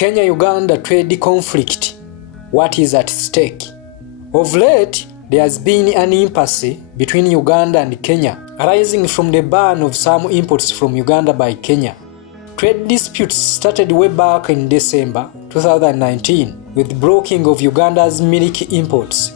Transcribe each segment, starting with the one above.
Kenya-Uganda trade conflict. What is at stake? Of late, there has been an impasse between Uganda and Kenya, arising from the ban of some imports from Uganda by Kenya. Trade disputes started way back in December 2019 with blocking of Uganda's milk imports.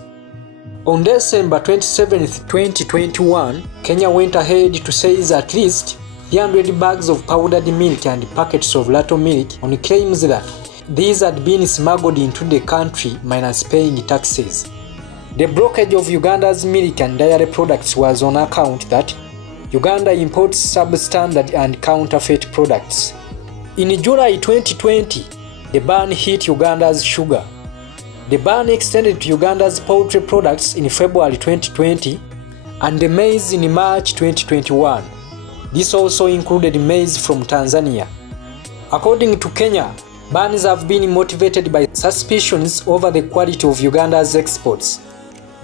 On December 27, 2021, Kenya went ahead to seize at least 300 bags of powdered milk and packets of lattle milk on claims that these had been smuggled into the country minus paying taxes. The blockage of Uganda's milk and dairy products was on account that Uganda imports substandard and counterfeit products. In July 2020, the ban hit Uganda's sugar. The ban extended to Uganda's poultry products in February 2020 and the maize in March 2021. This also included maize from Tanzania. According to Kenya, bans have been motivated by suspicions over the quality of Uganda's exports.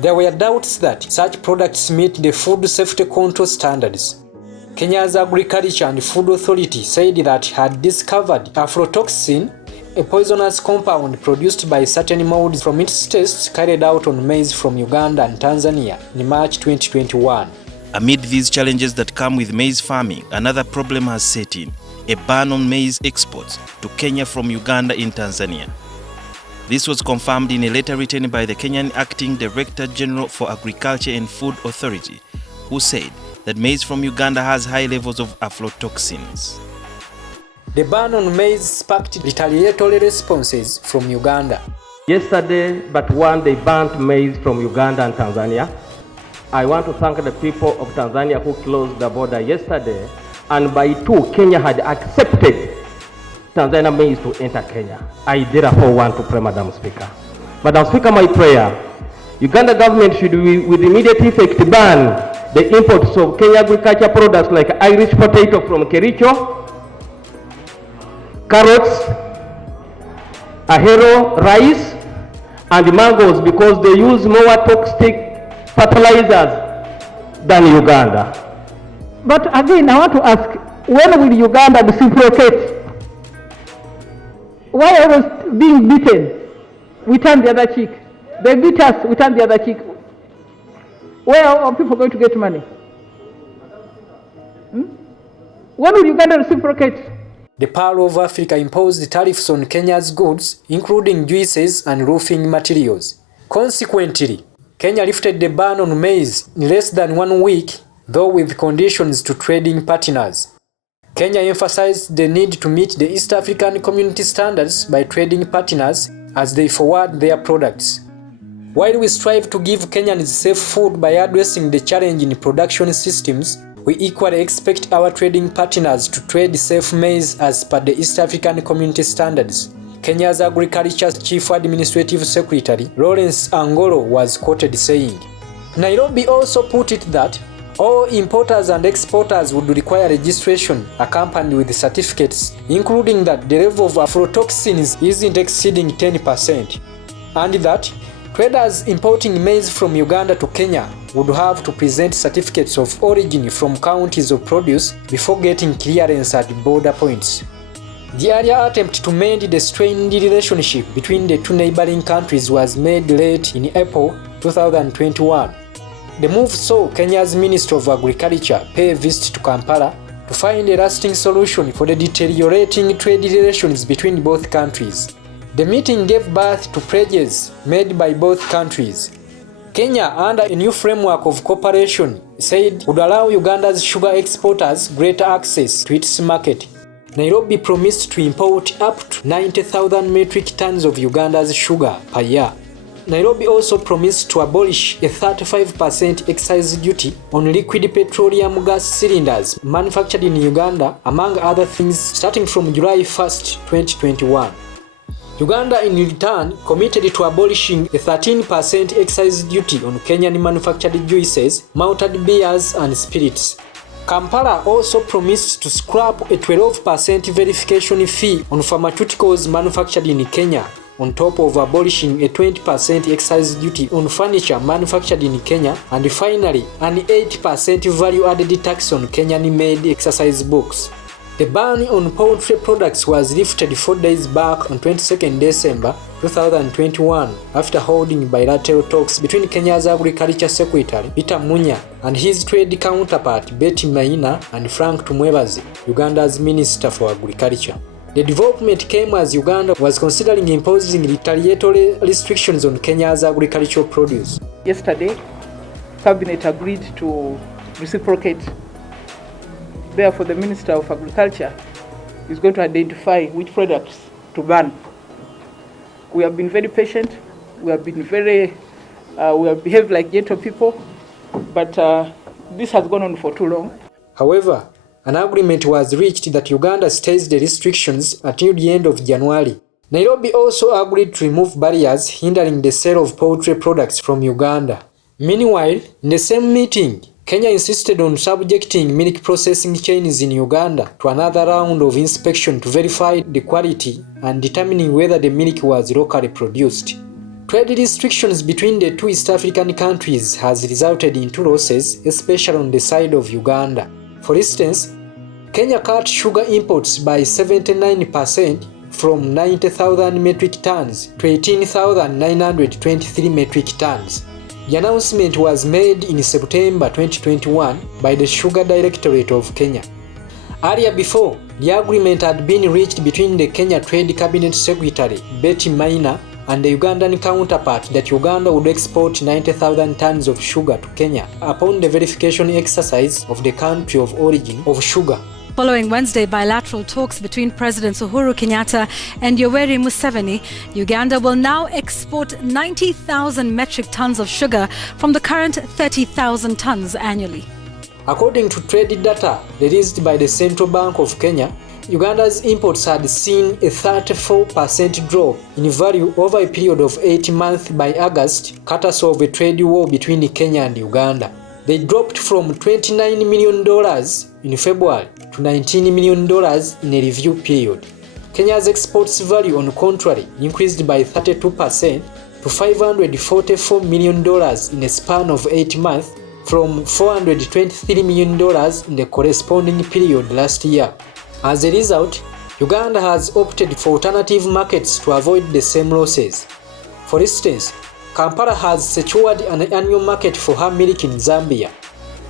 There were doubts that such products meet the food safety control standards. Kenya's Agriculture and Food Authority said that it had discovered aflatoxin, a poisonous compound produced by certain molds from its tests carried out on maize from Uganda and Tanzania in March 2021. Amid these challenges that come with maize farming, another problem has set in: a ban on maize exports to Kenya from Uganda in Tanzania. This was confirmed in a letter written by the Kenyan Acting Director General for Agriculture and Food Authority, who said that maize from Uganda has high levels of aflatoxins. The ban on maize sparked retaliatory responses from Uganda. Yesterday, but one, they banned maize from Uganda and Tanzania. I want to thank the people of Tanzania who closed the border yesterday, and by two, Kenya had accepted Tanzania maize to enter Kenya. I therefore want to pray, Madam Speaker. Madam Speaker, my prayer, Uganda government should, with immediate effect, ban the imports of Kenya agriculture products like Irish potato from Kericho, carrots, ahero, rice, and mangoes because they use more toxic fertilizers than Uganda. But again, I want to ask, when will Uganda reciprocate? Why I was being beaten, we turn the other cheek. They beat us, we turn the other cheek. Where are people going to get money? When will Uganda reciprocate? The Pearl of Africa imposed tariffs on Kenya's goods, including juices and roofing materials. Consequently, Kenya lifted the ban on maize in less than 1 week, though with conditions to trading partners. Kenya emphasized the need to meet the East African Community standards by trading partners as they forward their products. While we strive to give Kenyans safe food by addressing the challenge in production systems, we equally expect our trading partners to trade safe maize as per the East African Community standards. Kenya's Agriculture Chief Administrative Secretary, Lawrence Angolo, was quoted saying. Nairobi also put it that all importers and exporters would require registration accompanied with certificates, including that the level of aflatoxins isn't exceeding 10%, and that traders importing maize from Uganda to Kenya would have to present certificates of origin from counties of produce before getting clearance at border points. The earlier attempt to mend the strained relationship between the two neighboring countries was made late in April 2021. The move saw Kenya's Minister of Agriculture pay a visit to Kampala to find a lasting solution for the deteriorating trade relations between both countries. The meeting gave birth to pledges made by both countries. Kenya, under a new framework of cooperation, said would allow Uganda's sugar exporters greater access to its market. Nairobi promised to import up to 90,000 metric tons of Uganda's sugar per year. Nairobi also promised to abolish a 35% excise duty on liquid petroleum gas cylinders manufactured in Uganda, among other things, starting from July 1, 2021. Uganda, in return, committed to abolishing a 13% excise duty on Kenyan manufactured juices, malted beers, and spirits. Kampala also promised to scrap a 12% verification fee on pharmaceuticals manufactured in Kenya, on top of abolishing a 20% excise duty on furniture manufactured in Kenya, and finally, an 8% value-added tax on Kenyan-made exercise books. The ban on poultry products was lifted 4 days back on 22nd December 2021 after holding bilateral talks between Kenya's Agriculture Secretary Peter Munya and his trade counterpart Betty Maina and Frank Tumwebaze, Uganda's Minister for Agriculture. The development came as Uganda was considering imposing retaliatory restrictions on Kenya's agricultural produce. Yesterday, Cabinet agreed to reciprocate. Therefore, the Minister of Agriculture is going to identify which products to ban. We have been very patient. We have behaved like gentle people, but this has gone on for too long. However, an agreement was reached that Uganda stays the restrictions until the end of January. Nairobi also agreed to remove barriers hindering the sale of poultry products from Uganda. Meanwhile, in the same meeting, Kenya insisted on subjecting milk processing chains in Uganda to another round of inspection to verify the quality and determining whether the milk was locally produced. Trade restrictions between the two East African countries has resulted in two losses, especially on the side of Uganda. For instance, Kenya cut sugar imports by 79% from 90,000 metric tons to 18,923 metric tons. The announcement was made in September 2021 by the Sugar Directorate of Kenya. Earlier before, the agreement had been reached between the Kenya Trade Cabinet Secretary Betty Maina and the Ugandan counterpart that Uganda would export 90,000 tons of sugar to Kenya upon the verification exercise of the country of origin of sugar. Following Wednesday bilateral talks between Presidents Uhuru Kenyatta and Yoweri Museveni, Uganda will now export 90,000 metric tons of sugar from the current 30,000 tons annually. According to trade data released by the Central Bank of Kenya, Uganda's imports had seen a 34% drop in value over a period of 8 months by August, courtesy of a trade war between Kenya and Uganda. They dropped from $29 million in February to $19 million in a review period. Kenya's exports value, on the contrary, increased by 32% to $544 million in a span of 8 months from $423 million in the corresponding period last year. As a result, Uganda has opted for alternative markets to avoid the same losses. For instance, Kampala has secured an annual market for her milk in Zambia.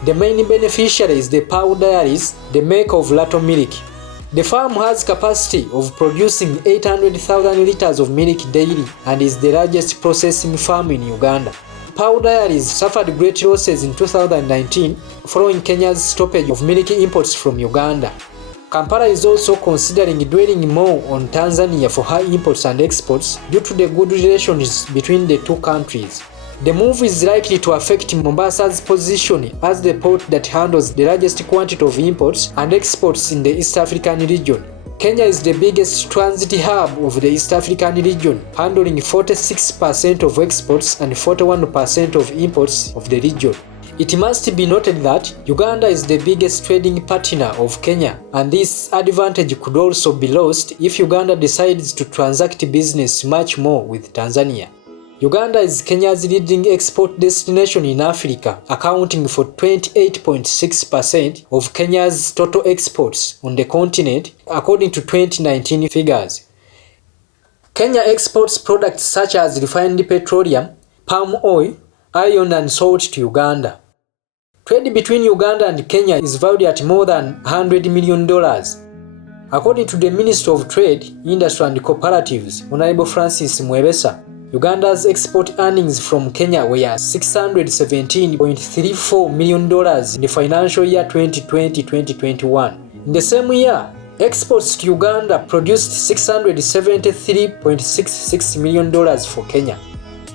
The main beneficiary is the Pau Dairies, the maker of Lato milk. The farm has capacity of producing 800,000 liters of milk daily and is the largest processing farm in Uganda. Pau Dairies suffered great losses in 2019 following Kenya's stoppage of milk imports from Uganda. Kampala is also considering dwelling more on Tanzania for her imports and exports due to the good relations between the two countries. The move is likely to affect Mombasa's position as the port that handles the largest quantity of imports and exports in the East African region. Kenya is the biggest transit hub of the East African region, handling 46% of exports and 41% of imports of the region. It must be noted that Uganda is the biggest trading partner of Kenya, and this advantage could also be lost if Uganda decides to transact business much more with Tanzania. Uganda is Kenya's leading export destination in Africa, accounting for 28.6% of Kenya's total exports on the continent, according to 2019 figures. Kenya exports products such as refined petroleum, palm oil, iron and salt to Uganda. Trade between Uganda and Kenya is valued at more than $100 million. According to the Minister of Trade, Industry and Cooperatives, Honorable Francis Mwebesa, Uganda's export earnings from Kenya were $617.34 million in the financial year 2020-2021. In the same year, exports to Uganda produced $673.66 million for Kenya.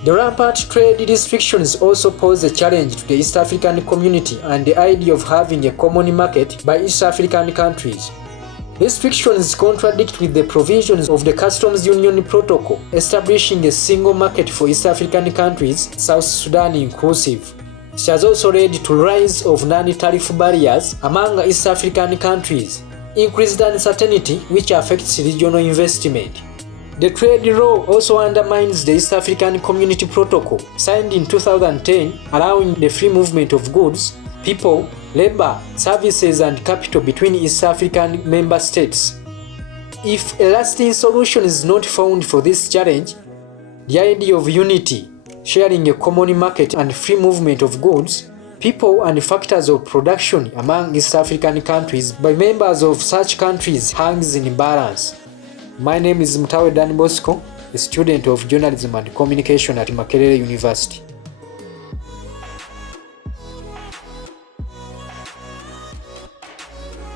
The rampant trade restrictions also pose a challenge to the East African community and the idea of having a common market by East African countries. Restrictions contradict with the provisions of the Customs Union Protocol, establishing a single market for East African countries, South Sudan inclusive. It has also led to rise of non-tariff barriers among East African countries, increased uncertainty which affects regional investment. The trade law also undermines the East African Community Protocol, signed in 2010, allowing the free movement of goods, people, labor, services and capital between East African member states. If a lasting solution is not found for this challenge, the idea of unity, sharing a common market and free movement of goods, people and factors of production among East African countries by members of such countries hangs in balance. My name is Mutawe Dan Bosco, a student of journalism and communication at Makerere University.